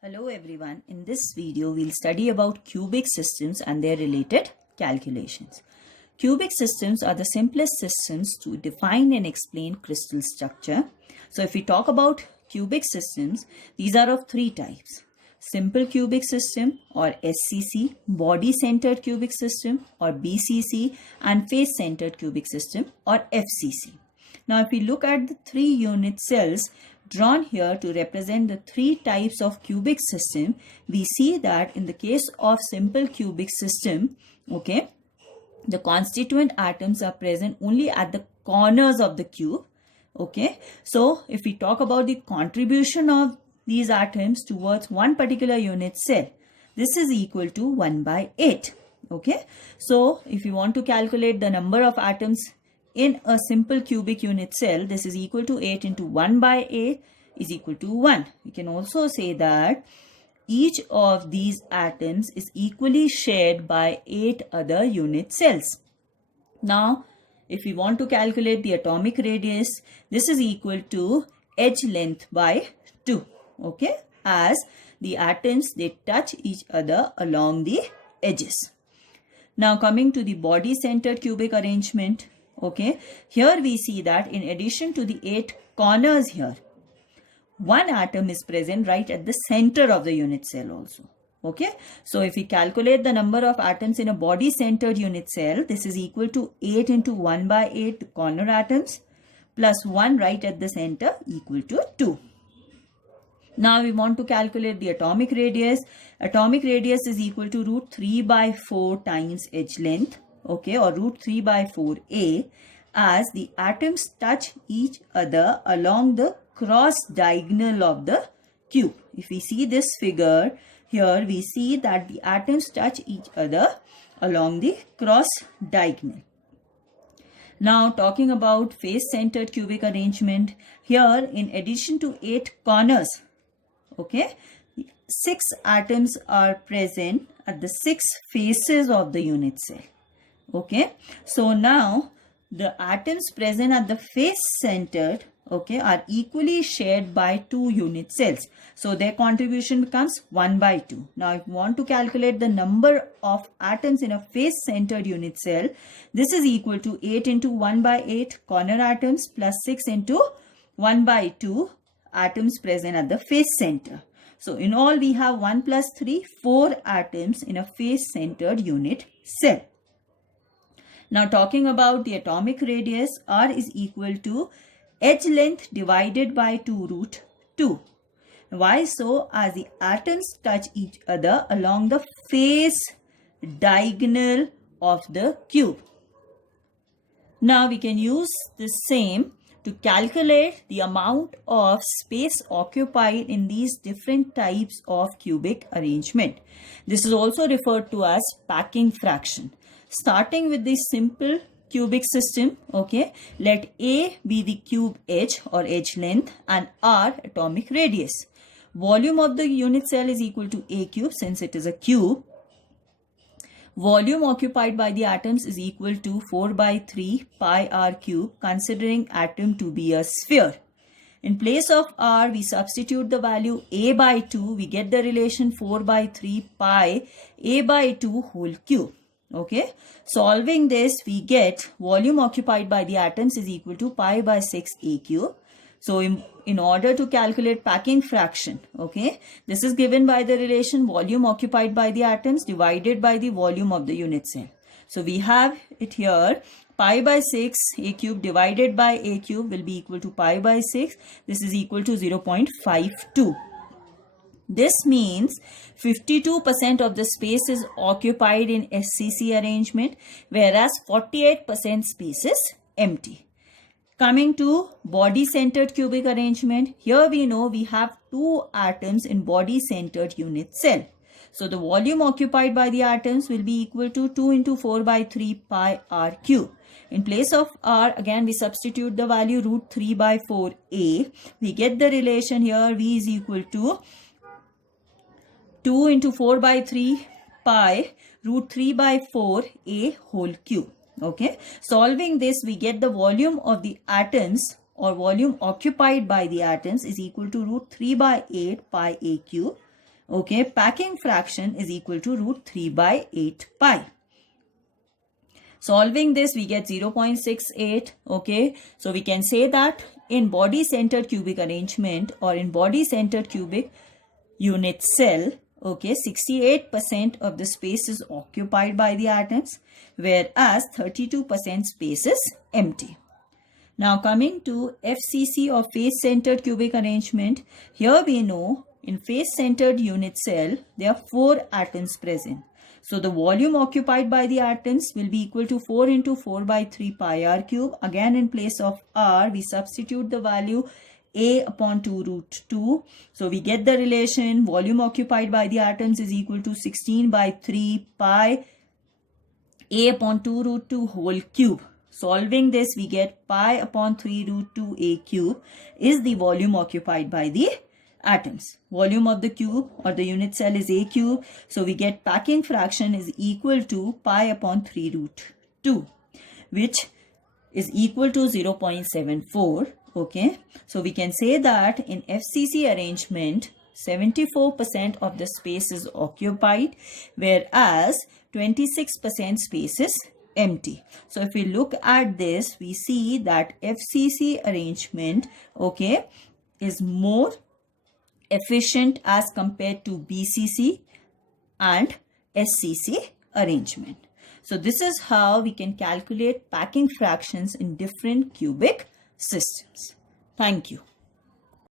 Hello everyone, in this video we'll study about cubic systems and their related calculations. Cubic systems are the simplest systems to define and explain crystal structure. So if we talk about cubic systems, these are of three types. Simple cubic system or SCC, body centered cubic system or BCC, and face centered cubic system or FCC. Now if we look at the three unit cells drawn here to represent the three types of cubic system, we see that in the case of simple cubic system, okay, the constituent atoms are present only at the corners of the cube. Okay, so if we talk about the contribution of these atoms towards one particular unit cell, this is equal to 1 by 8. Okay, so if you want to calculate the number of atoms in a simple cubic unit cell, this is equal to 8 into 1 by 8 is equal to 1. We can also say that each of these atoms is equally shared by 8 other unit cells. Now, if we want to calculate the atomic radius, this is equal to edge length by 2. Okay, as the atoms, they touch each other along the edges. Now, coming to the body centered cubic arrangement. Okay, here we see that in addition to the 8 corners here, one atom is present right at the center of the unit cell also. Okay, so if we calculate the number of atoms in a body centered unit cell, this is equal to 8 into 1 by 8 corner atoms plus 1 right at the center equal to 2. Now we want to calculate the atomic radius. Atomic radius is equal to root 3 by 4 times edge length. Okay, or root 3 by 4a, as the atoms touch each other along the cross diagonal of the cube. If we see this figure here, we see that the atoms touch each other along the cross diagonal. Now talking about face centered cubic arrangement, here in addition to 8 corners, okay, 6 atoms are present at the 6 faces of the unit cell. Okay, so now the atoms present at the face centered, okay, are equally shared by 2 unit cells. So their contribution becomes 1 by 2. Now if you want to calculate the number of atoms in a face centered unit cell, this is equal to 8 into 1 by 8 corner atoms plus 6 into 1 by 2 atoms present at the face center. So in all we have 1 plus 3, 4 atoms in a face centered unit cell. Now talking about the atomic radius, R is equal to edge length divided by 2 root 2. Why so? As the atoms touch each other along the face diagonal of the cube. Now we can use the same to calculate the amount of space occupied in these different types of cubic arrangement. This is also referred to as packing fraction. Starting with this simple cubic system, okay, let A be the cube edge or edge length and R atomic radius. Volume of the unit cell is equal to A cube since it is a cube. Volume occupied by the atoms is equal to 4 by 3 pi r cube, considering atom to be a sphere. In place of r, we substitute the value a by 2. We get the relation 4 by 3 pi a by 2 whole cube. Okay, solving this, we get volume occupied by the atoms is equal to pi by 6 a cube. So in order to calculate packing fraction, okay, this is given by the relation volume occupied by the atoms divided by the volume of the unit cell. So we have it here, pi by 6 a cube divided by a cube will be equal to pi by 6. This is equal to 0.52. This means 52% of the space is occupied in SCC arrangement, whereas 48% space is empty. Coming to body centered cubic arrangement, here we know we have 2 atoms in body centered unit cell. So the volume occupied by the atoms will be equal to 2 into 4 by 3 pi r cube. In place of r, again we substitute the value root 3 by 4a. We get the relation here v is equal to 2 into 4 by 3 pi root 3 by 4 a whole cube. Okay, solving this, we get the volume of the atoms or volume occupied by the atoms is equal to root 3 by 8 pi a cube. Okay, packing fraction is equal to root 3 by 8 pi. Solving this, we get 0.68. Okay, so we can say that in body-centered cubic arrangement or in body-centered cubic unit cell, okay, 68% of the space is occupied by the atoms, whereas 32% space is empty. Now coming to FCC or face-centered cubic arrangement, here we know in face-centered unit cell, there are 4 atoms present. So the volume occupied by the atoms will be equal to 4 into 4 by 3 pi r cube. Again, in place of r, we substitute the value a upon 2 root 2. So we get the relation volume occupied by the atoms is equal to 16 by 3 pi a upon 2 root 2 whole cube. Solving this, we get pi upon 3 root 2 a cube is the volume occupied by the atoms. Volume of the cube or the unit cell is a cube. So we get packing fraction is equal to pi upon 3 root 2, which is equal to 0.74. Okay, so we can say that in FCC arrangement, 74% of the space is occupied, whereas 26% space is empty. So if we look at this, we see that FCC arrangement, okay, is more efficient as compared to BCC and SCC arrangement. So this is how we can calculate packing fractions in different cubic systems. Thank you.